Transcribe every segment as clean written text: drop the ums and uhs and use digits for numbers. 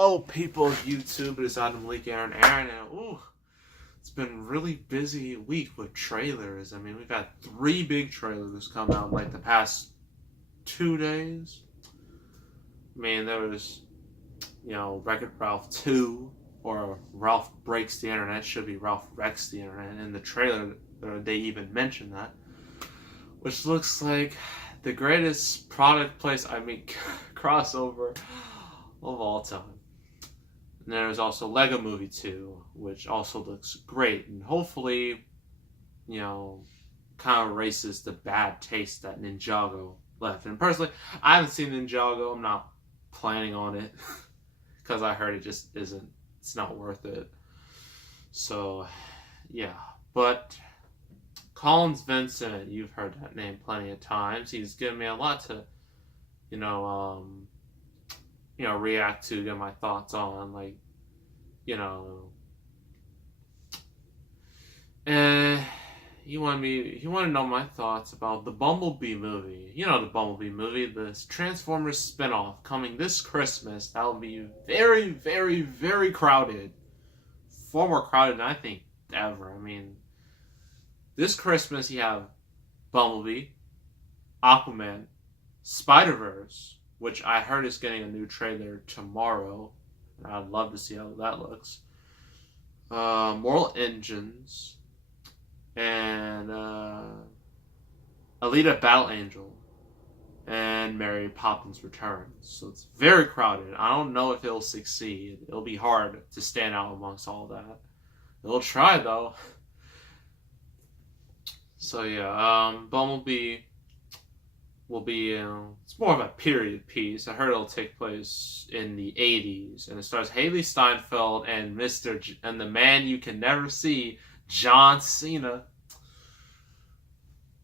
Hello, people of YouTube. It is Adam Leak Aaron. And it's been a really busy week with trailers. I mean, we've had 3 big trailers come out in like the past 2 days. I mean, there was, Wreck-It Ralph 2, or Ralph Breaks the Internet. Should be Ralph Wrecks the Internet. And in the trailer, they even mentioned that, which looks like the greatest crossover of all time. And there's also Lego Movie 2, which also looks great, and hopefully, kind of erases the bad taste that Ninjago left. And personally, I haven't seen Ninjago. I'm not planning on it because I heard it just isn't. It's not worth it. So, yeah. But Collins Vincent, you've heard that name plenty of times. He's given me a lot to, react to, get my thoughts on, and he wanted to know my thoughts about the Bumblebee movie. The Bumblebee movie, this Transformers spinoff coming this Christmas. That'll be very, very, very crowded. Far more crowded than I think ever. I mean, this Christmas you have Bumblebee, Aquaman, Spider-Verse, which I heard is getting a new trailer tomorrow. I'd love to see how that looks. Mortal Engines, and Alita Battle Angel, and Mary Poppins Returns. So it's very crowded. I don't know if it'll succeed. It'll be hard to stand out amongst all that. It'll try though. So yeah, Bumblebee will be, it's more of a period piece. I heard it'll take place in the 80s, and it stars Haley Steinfeld and and the man you can never see, John Cena.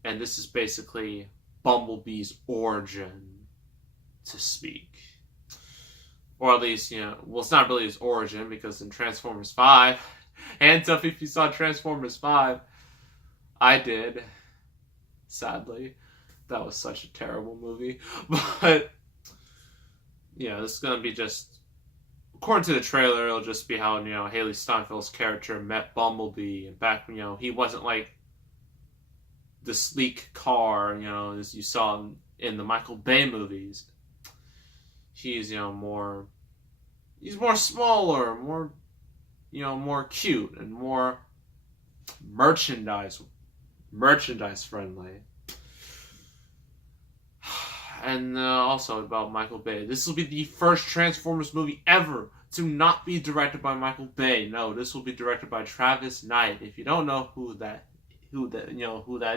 And this is basically Bumblebee's origin, to speak. Or at least, it's not really his origin, because in Transformers 5, hands up if you saw Transformers 5, I did, sadly. That was such a terrible movie. But, this is going to be just, according to the trailer, it'll just be how, Haley Steinfeld's character met Bumblebee. And back when, he wasn't like the sleek car, as you saw in the Michael Bay movies. He's, he's more smaller, more cute, and more merchandise friendly. And also about Michael Bay. This will be the first Transformers movie ever to not be directed by Michael Bay. No, this will be directed by Travis Knight. If you don't know who that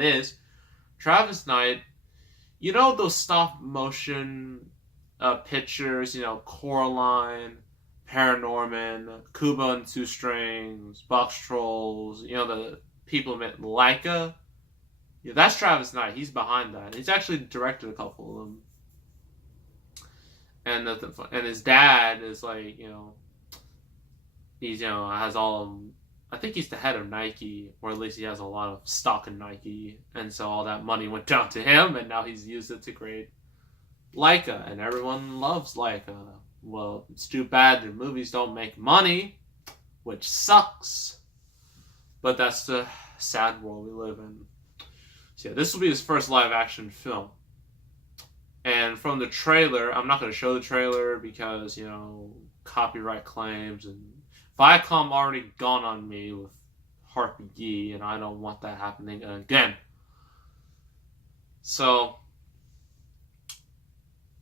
is, Travis Knight. Those stop motion pictures. Coraline, Paranorman, Kubo and Two Strings, Box Trolls. The people who made Laika. Yeah, that's Travis Knight. He's behind that. He's actually directed a couple of them. And his dad is like, he's has all. I think he's the head of Nike, or at least he has a lot of stock in Nike, and so all that money went down to him, and now he's used it to create Laika, and everyone loves Laika. Well, it's too bad their movies don't make money, which sucks. But that's the sad world we live in. So yeah, this will be his first live-action film. And from the trailer, I'm not going to show the trailer because, copyright claims. And Viacom already gone on me with Harpy Gee, and I don't want that happening again. So,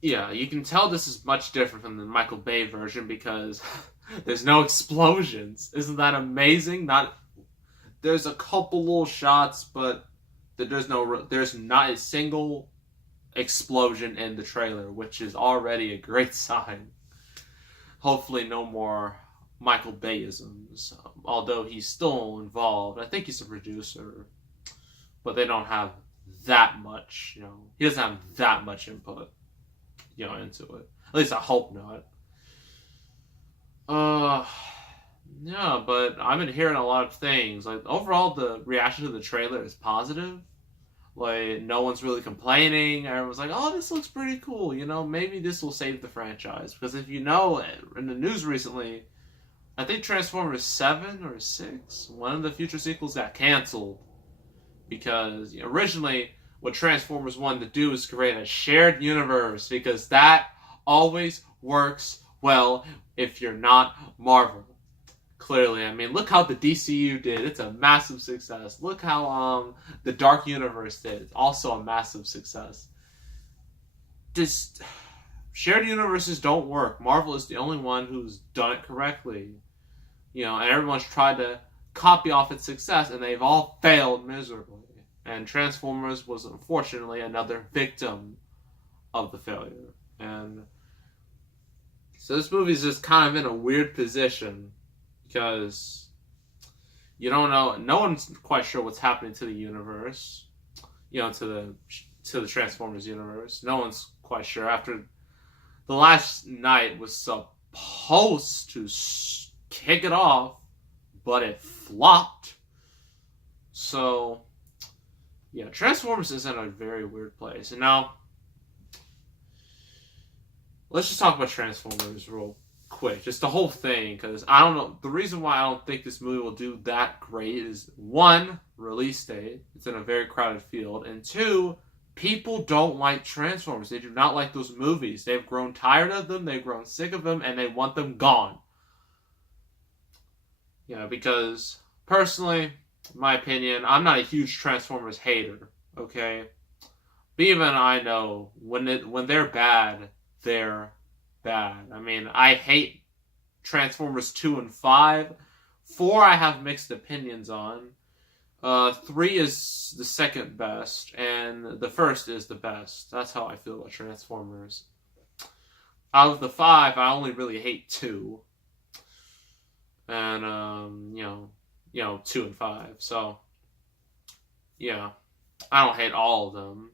yeah, you can tell this is much different from the Michael Bay version because there's no explosions. Isn't that amazing? There's a couple little shots, but there's not a single explosion in the trailer, which is already a great sign. Hopefully no more Michael Bayisms, although he's still involved. I think he's a producer, but they don't have that much, he doesn't have that much input, into it. At least I hope not. Yeah, but I've been hearing a lot of things. Like, overall, the reaction to the trailer is positive. Like, no one's really complaining. Everyone's like, oh, this looks pretty cool. You know, maybe this will save the franchise. Because if you know, in the news recently, I think Transformers 7 or 6, one of the future sequels got canceled. Because originally, what Transformers wanted to do is create a shared universe. Because that always works well if you're not Marvel. Clearly, I mean, look how the DCU did. It's a massive success. Look how the Dark Universe did. It's also a massive success. This shared universes don't work. Marvel is the only one who's done it correctly. You know, and everyone's tried to copy off its success, and they've all failed miserably. And Transformers was unfortunately another victim of the failure. And so this movie's just kind of in a weird position. Because you don't know, no one's quite sure what's happening to the universe, you know, to the Transformers universe. No one's quite sure. After the last night was supposed to kick it off, but it flopped. So, yeah, Transformers is in a very weird place. And now, let's just talk about Transformers real quick, just the whole thing, because I don't know, the reason why I don't think this movie will do that great is, one, release date, it's in a very crowded field, and two, people don't like Transformers. They do not like those movies. They've grown tired of them, they've grown sick of them, and they want them gone. You know, because personally, in my opinion, I'm not a huge Transformers hater, okay? But even I know when they're bad, they're bad. I mean, I hate Transformers 2 and 5. 4 I have mixed opinions on. 3 is the second best, and the first is the best. That's how I feel about Transformers. Out of the 5, I only really hate 2. And, you know, 2 and 5. So, yeah, I don't hate all of them.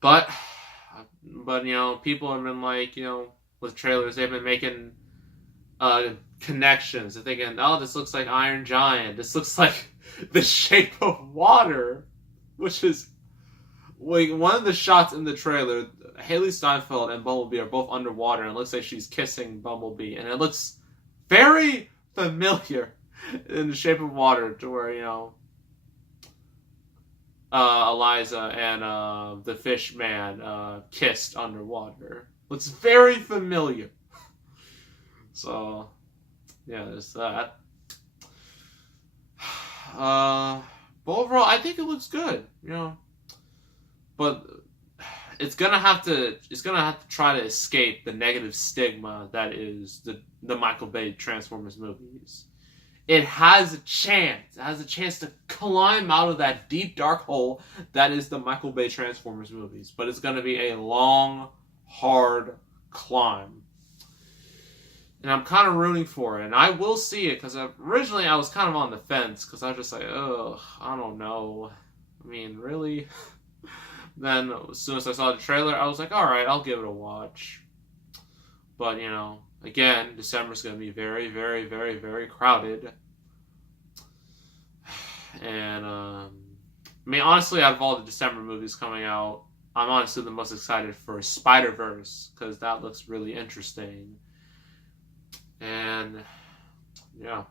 But, you know, people have been like, you know, with trailers, they've been making connections. They're thinking, oh, this looks like Iron Giant. This looks like The Shape of Water, which is like one of the shots in the trailer. Haley Steinfeld and Bumblebee are both underwater, and it looks like she's kissing Bumblebee, and it looks very familiar in The Shape of Water, to where, you know, Eliza and the fish man kissed underwater. Looks very familiar. So, yeah, there's that. But overall, I think it looks good, you know. But it's gonna have to try to escape the negative stigma that is the Michael Bay Transformers movies. It has a chance. It has a chance to climb out of that deep, dark hole that is the Michael Bay Transformers movies. But it's going to be a long, hard climb. And I'm kind of rooting for it. And I will see it, because originally I was kind of on the fence, because I was just like, ugh, I don't know. I mean, really? Then, as soon as I saw the trailer, I was like, alright, I'll give it a watch. But, you know, again, December's going to be very, very, very, very crowded. And, I mean, honestly, out of all the December movies coming out, I'm honestly the most excited for Spider-Verse, because that looks really interesting. And, yeah.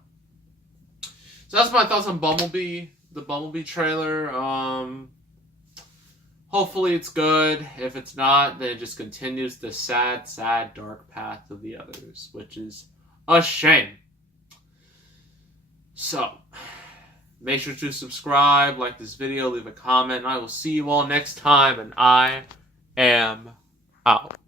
So that's my thoughts on Bumblebee, the Bumblebee trailer. Hopefully it's good. If it's not, then it just continues the sad, sad, dark path of the others, which is a shame. So, make sure to subscribe, like this video, leave a comment, and I will see you all next time, and I am out.